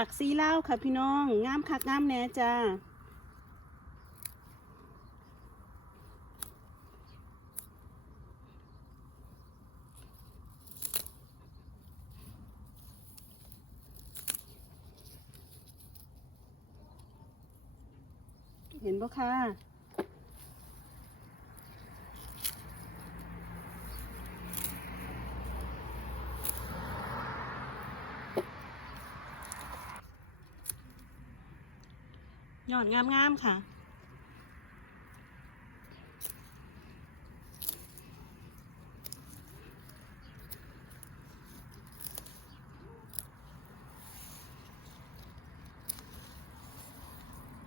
ผักซีเล่าค่ะพี่น้องงามคักงามแน่จ้าเห็นปะค่ะ ยอดงามๆค่ะ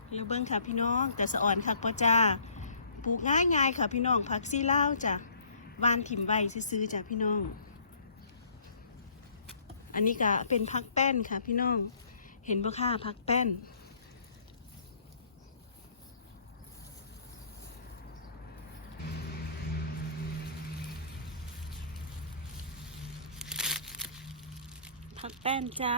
เดี๋ยวเบิ้งค่ะพี่น้อง แต่สะอ่อนคักปอจ้า ปลูกง่ายง่ายๆค่ะพี่น้องผักซีล่าจ้ะวานถิ่มใบซื้อจ้ะพี่น้อง อันนี้ก็เป็นพักแป้นค่ะพี่น้อง เห็นบ่ค่ะพักแป้น พักแป้นจ้า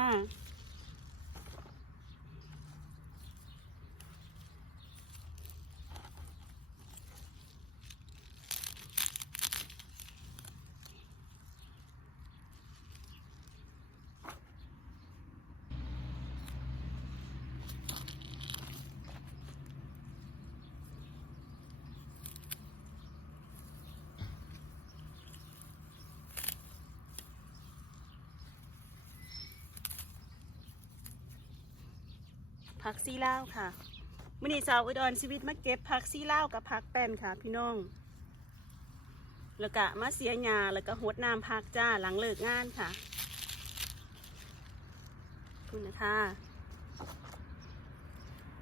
ผักซีลาวค่ะมื่อนี้สาวอุดรชีวิตมาเก็บผักซีลาวกับผักแป้นค่ะ พี่น้อง แล้วก็มาเสียหญ้าแล้วก็หดน้ำผักจ้าหลังเลิกงานค่ะคุณนะคะ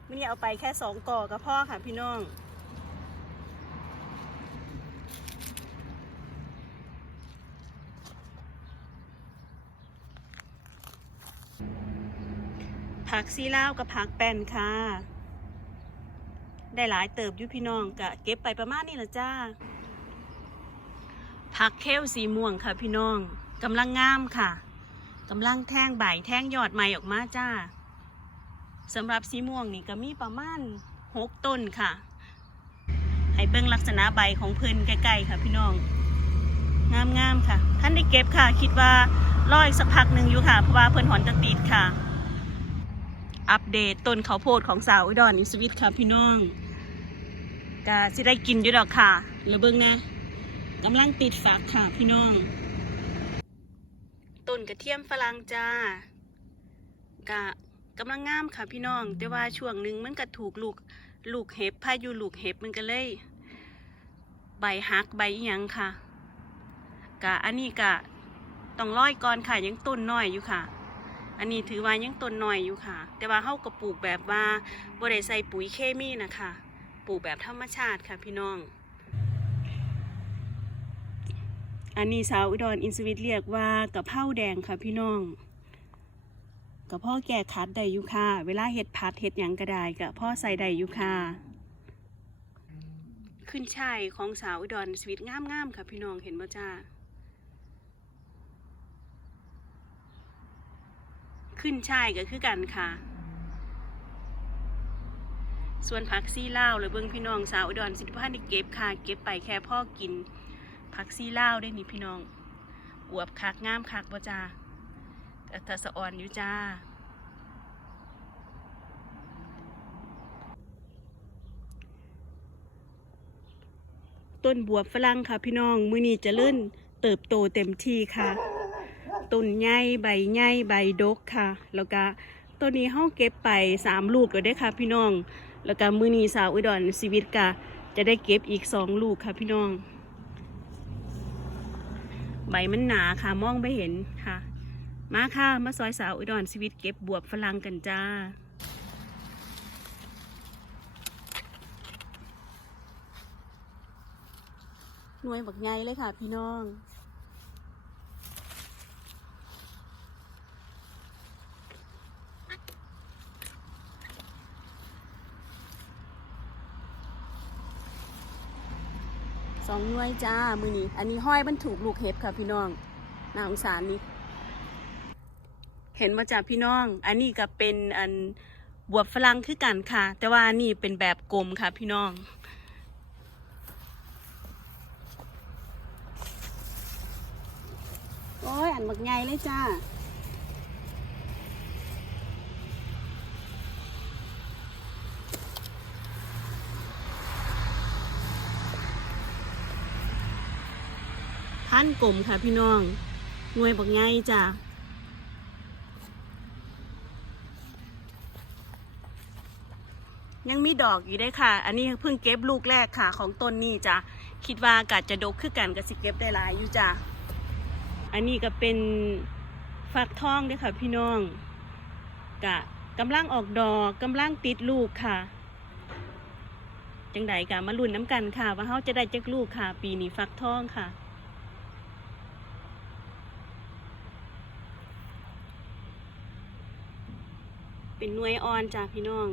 มื่อนี้เอาไปแค่สองก่อกับพ่อค่ะ พี่น้อง ผักซีลาวกับผักแป้นค่ะ ได้หลายเติบอยู่พี่น้องกะเก็บไปประมาณนี้ละจ้า ผักเคลสีม่วงค่ะพี่น้องกำลังงามค่ะกำลังแท่งใบแท่งยอดใหม่ออกมาจ้าสำหรับสีม่วงนี่ก็มีประมาณหกต้นค่ะ ให้เบิ่งลักษณะใบของเพิ่นใกล้ๆค่ะพี่น้อง งามๆค่ะ ท่านได้เก็บค่ะ คิดว่าร้อยสักพักหนึ่งอยู่ค่ะ เพราะว่าเพิ่นหอนจะติดค่ะ อัปเดตต้นข้าวโพดของสาวอุดรอิสวิตค่ะพี่น้องก็สิได้กินอยู่ดอกค่ะแล้วเบิ่งนะกำลังติดฝักค่ะพี่น้อง ต้นกระเทียมฝรั่งจ้ากะกำลังงามค่ะพี่น้อง แต่ว่าช่วงหนึ่งมันก็ถูกลูกลูกเห็บพายุลูกเห็บมันก็เลย ใบหักใบยังค่ะกะอันนี้กะต้องร้อยก่อนค่ะยังต้นน้อยอยู่ค่ะ อันนี้ถือว่ายังต้นหน้อยอยู่ค่ะ แต่ว่าเฮาก็ปลูกแบบว่าบ่ได้ใส่ปุ๋ยเคมีนะคะปลูกแบบธรรมชาติค่ะพี่น้อง อันนี้สาวอุดรอินสวิตเรียกว่ากะเพราแดงค่ะพี่น้องกะพ่อแก่คัดได้อยู่ค่ะ เวลาเห็ดผัดเห็ดหยังก็ได้กะพ่อใส่ได้อยู่ค่ะขึ้นช่ายของสาวอุดรสวิตงามๆค่ะพี่น้องเห็นบ่จ้า ขึ้นช่ายก็คือกันค่ะ ส่วนผักซี่ล่าวหรือเบิ้งพี่น้องสาวอุดรสิทธิพันธ์ได้เก็บค่ะ เก็บไปแค่พ่อกิน ผักซี่ล่าวได้นี่พี่น้องอวบคักงามคักบ่จ้าแต่ตะสะอ่อนอยู่จ้าต้นบวบฝรั่งค่ะพี่น้อง มือนี้จะเลื่อนเติบโตเต็มที่ค่ะ ต้นใหญ่ใบใหญ่ใบดกค่ะ แล้วก็ต้นนี้เฮาเก็บไปสามลูกแล้วได้ค่ะพี่น้อง แล้วก็มือนีสาวอุดรชีวิตกะจะได้เก็บอีกสองลูกค่ะพี่น้อง ใบมันหนาค่ะมองไม่เห็นค่ะ มาค่ะมาซอยสาวอุดรชีวิตเก็บบวบฝรั่งกันจ้าหน่วยบักใหญ่เลยค่ะพี่น้อง สองหน่วยจ้ามือนี้อันนี้ห้อยบรรทุกลูกเห็บค่ะพี่น้องน่าสงสารนี่เห็นมาจากพี่น้อง อันนี้ก็เป็นอันบวบฝรั่งคือกันค่ะ แต่ว่านนี่เป็นแบบกลมค่ะพี่น้องโอ้ยอันบักใหญ่เลยจ้า พันกลมค่ะพี่น้องหน่วยบักใหญ่จ้ายังมีดอกอยู่ได้ค่ะ อันนี้เพิ่งเก็บลูกแรกค่ะ ของต้นนี้จ้ะ คิดว่ากาจะดกคือกันกับสิเก็บได้หลายอยู่จ้ะ อันนี้ก็เป็นฟักทองเด้วยค่ะพี่น้องกะกำลังออกดอกกำลังติดลูกค่ะ จังใดกะมาลุ้นน้ำกันค่ะ ว่าเขาจะได้จักลูกค่ะ ปีนี้ฟักทองค่ะ เป็นหน่วยอ่อนจ้ะพี่น้อง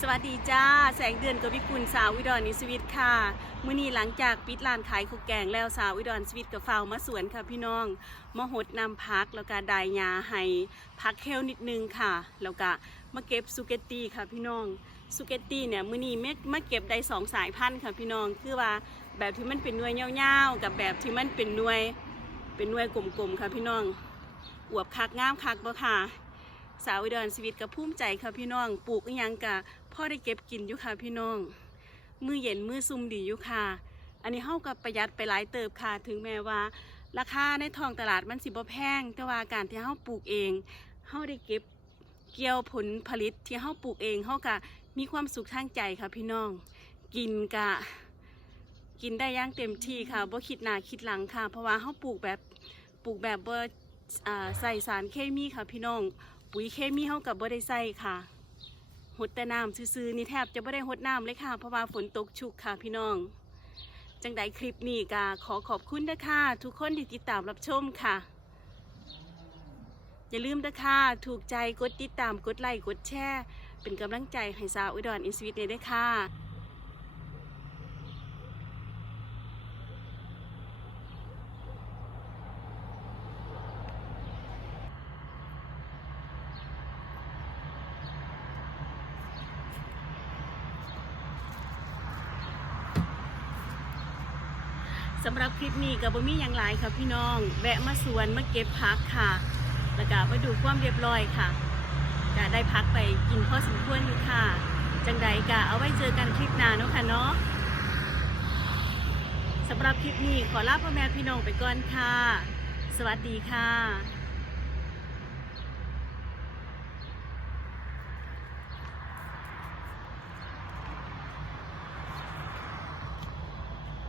สวัสดีจ้า แสงเดือนกับวิกุลสาววิดรนิสวิตค่ะมื้อนี้หลังจากปิดร้านขายข้าวแกงแล้วสาววิดรสวิตกับเฝ้าวมาสวนค่ะพี่น้องมาหดนำพักแล้วก็ดายยาให้พักเฮลนิดนึงค่ะแล้วก็มาเก็บสุเกตตี้ค่ะพี่น้องสุเกตตี้เนี่ยมื้อนี้เม็ดมาเก็บได้สองสายพันธุ์ค่ะพี่น้องคือว่า แบบที่มันเป็นหน่วยยาวๆกับแบบที่มันเป็นหน่วยเป็นหน่วยกลมๆค่ะพี่น้องอวบคักงามคักบ่ค่ะ สาวอุดรชีวิตกับภูมิใจค่ะพี่น้อง ปลูกอิหยังกะพ่อได้เก็บกินอยู่ค่ะพี่น้อง มือเย็นมือซุ่มดีอยู่ค่ะ อันนี้เฮากับประหยัดไปหลายเติบค่ะ ถึงแม้ว่า ราคาในท้องตลาดมันสิบ่แพง แต่ว่าการที่เฮาปลูกเองเฮาได้เก็บเกี่ยวผลผลิตที่เฮาปลูกเองเฮากะมีความสุขทางใจค่ะพี่น้อง กินกะ กินได้ย่างเต็มที่ค่ะบ่คิดหน้าคิดหลังค่ะ เพราะว่าเฮาปลูกแบบปลูกแบบบ่อ่าใส่สารเคมีค่ะพี่น้อง ปุ๋ยเคมีเฮากับบ่ได้ใส่ค่ะหดแต่น้ำซื่อๆนี่แทบจะบ่ได้หดน้ำเลยค่ะ เพราะว่าฝนตกชุกค่ะพี่น้อง จังใดคลิปนี้ก็ขอขอบคุณนะคะทุกคนที่ติดตามรับชมค่ะ อย่าลืมนะคะถูกใจกดติดตามกดไลค์กดแชร์เป็นกำลังใจให้สาวอุดรอินสวิตเลยค่ะ สำหรับคลิปนี้กับบ่มีอย่างไรค่ะพี่น้อง แวะมาสวนมาเก็บพักค่ะ แล้วก็มาดูความเรียบร้อยค่ะก็ได้พักไปกินข้อสมควรอยู่ค่ะ จังใดก็เอาไว้เจอกันคลิปหน้าเนาะค่ะเนาะสำหรับคลิปนี้ขอลาพ่อแม่พี่น้องไปก่อนค่ะ สวัสดีค่ะ